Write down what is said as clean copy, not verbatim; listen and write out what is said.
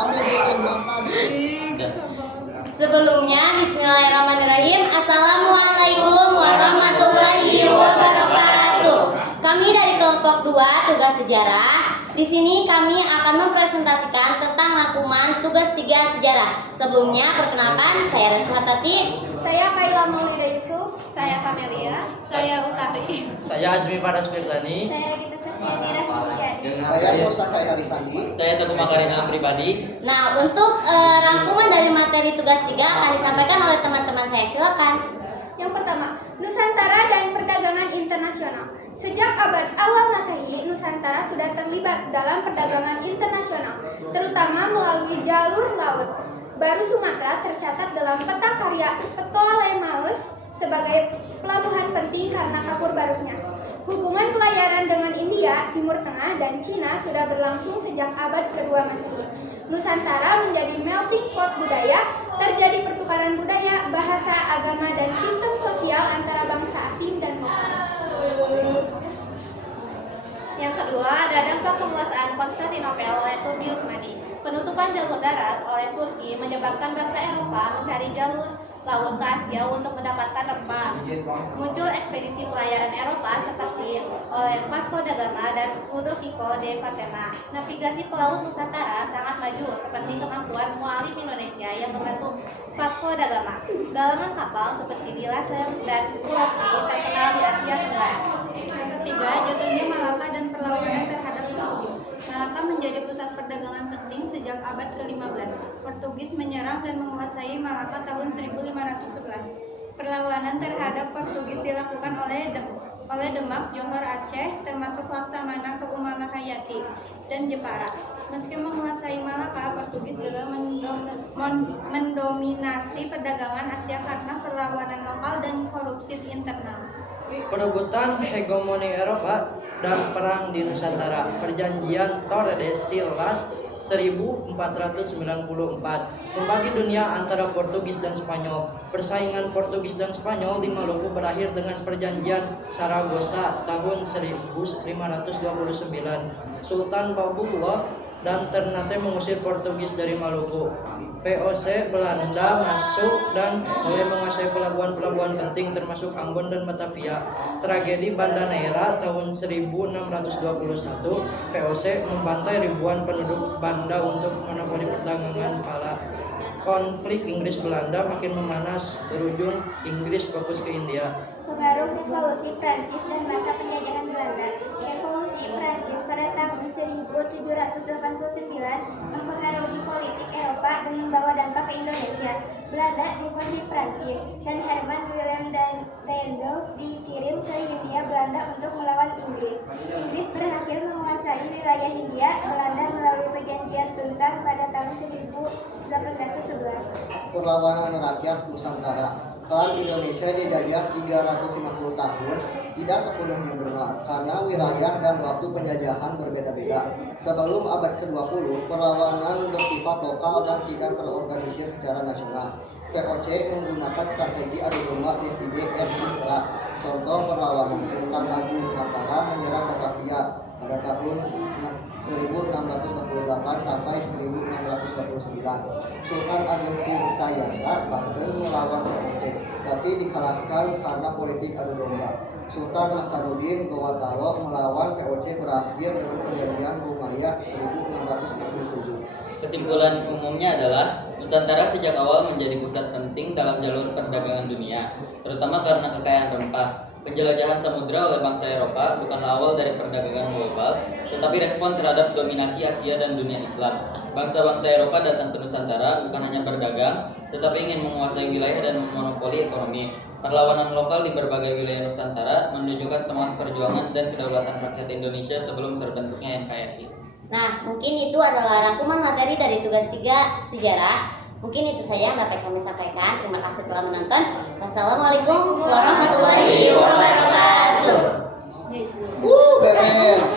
Kami butuh makan. Sebelumnya, bismillahirrahmanirrahim. Assalamualaikum warahmatullahi wabarakatuh. Kami dari kelompok 2 tugas sejarah. Di sini kami akan mempresentasikan tentang rangkuman tugas 3 sejarah. Sebelumnya, perkenalkan, saya Resma Tati. Saya Kaila Maulida Yusuf. Saya Kamelia. Saya Utari. Saya Azmi Faras Firtani. Saya Regita Septiani Rahimiyadi. Saya Musa Cahyali Sandi. Saya Teguh Makarina pribadi. Nah, untuk rangkuman dari materi tugas 3 akan disampaikan oleh teman-teman saya. Silakan. Yang pertama, Nusantara dan perdagangan internasional. Sejak abad awal Masehi, Nusantara sudah terlibat dalam perdagangan internasional, terutama melalui jalur laut. Baru Sumatera tercatat dalam peta karya Ptolemeus sebagai pelabuhan penting karena kapur barusnya. Hubungan pelayaran dengan India, Timur Tengah, dan Cina sudah berlangsung sejak abad kedua Masehi. Nusantara menjadi melting pot budaya, terjadi pertukaran budaya, bahasa, agama, dan sistem sosial antara bangsa asing dan lokal. Yang kedua, ada dampak penguasaan Konstantinopel oleh Turki Utsmani. Penutupan jalur darat oleh Turki menyebabkan bangsa Eropa mencari jalur laut ke Asia untuk mendapatkan rempah. Muncul ekspedisi pelayaran Eropa seperti oleh Vasco da Gama dan Ludovico de Fatema. Navigasi pelaut Nusantara sangat maju, seperti kemampuan muallim Indonesia yang membantu Vasco da Gama. Galangan kapal seperti di Lasem dan Sulawesi terkenal di Asia Tenggara. Ketiga, jatuhnya Malaka dan perlawanan terhadap Portugis. Malaka menjadi pusat perdagangan penting sejak abad ke-15. Portugis menyerang dan menguasai Malaka tahun 1511. Perlawanan terhadap Portugis dilakukan oleh Demak, Johor Aceh, termasuk Laksamana Keumanga Hayati, dan Jepara. Meski menguasai Malaka, Portugis juga mendominasi perdagangan Asia karena perlawanan lokal dan korupsi internal. Perebutan hegemoni Eropa dan perang di Nusantara. Perjanjian Tordesillas 1494 membagi dunia antara Portugis dan Spanyol. Persaingan Portugis dan Spanyol di Maluku berakhir dengan Perjanjian Saragossa tahun 1529. Sultan Babullah dan Ternate mengusir Portugis dari Maluku. VOC Belanda masuk dan mulai menguasai pelabuhan-pelabuhan penting termasuk Ambon dan Batavia. Tragedi Banda Neira tahun 1621, VOC membantai ribuan penduduk Banda untuk monopoli perdagangan pala. Konflik Inggris-Belanda makin memanas, berujung Inggris fokus ke India. Pengaruh Revolusi Prancis dan masa penjajahan Belanda. Revolusi Prancis pada tahun 1789 mempengaruhi politik Eropa dan membawa dampak ke Indonesia. Belanda dikuasai Prancis dan Herman Willem Daendels dikirim ke Hindia Belanda untuk melawan Inggris. Inggris berhasil menguasai wilayah Hindia Belanda melalui perjanjian Tuntang pada tahun 1811. Perlawanan rakyat Nusantara. Kelam Indonesia dijajah 350 tahun tidak sepenuhnya benar karena wilayah dan waktu penjajahan berbeda-beda. Sebelum abad ke-20, perlawanan bersifat lokal dan tidak terorganisir secara nasional. VOC menggunakan strategi adu domba divide et impera. Contoh perlawanan Sultan Agung Nusantara menyerang Batavia pada tahun 1628 sampai 1629. Sultan Agung Tirtayasa Banten melawan VOC, tapi dikalahkan karena politik adu domba. Sultan Hasanuddin Gowataro melawan VOC berakhir dengan perjanjian Umayyah 1667. Kesimpulan umumnya adalah Nusantara sejak awal menjadi pusat penting dalam jalur perdagangan dunia, terutama karena kekayaan rempah. Penjelajahan samudra oleh bangsa Eropa bukanlah awal dari perdagangan global, tetapi respon terhadap dominasi Asia dan dunia Islam. Bangsa-bangsa Eropa datang ke Nusantara bukan hanya berdagang, tetapi ingin menguasai wilayah dan memonopoli ekonomi. Perlawanan lokal di berbagai wilayah Nusantara menunjukkan semangat perjuangan dan kedaulatan rakyat Indonesia sebelum terbentuknya NKRI. Nah, mungkin itu adalah rangkuman materi dari tugas 3 sejarah. Mungkin itu saja yang dapat kami sampaikan. Terima kasih telah menonton. Wassalamualaikum warahmatullahi wabarakatuh. Beres.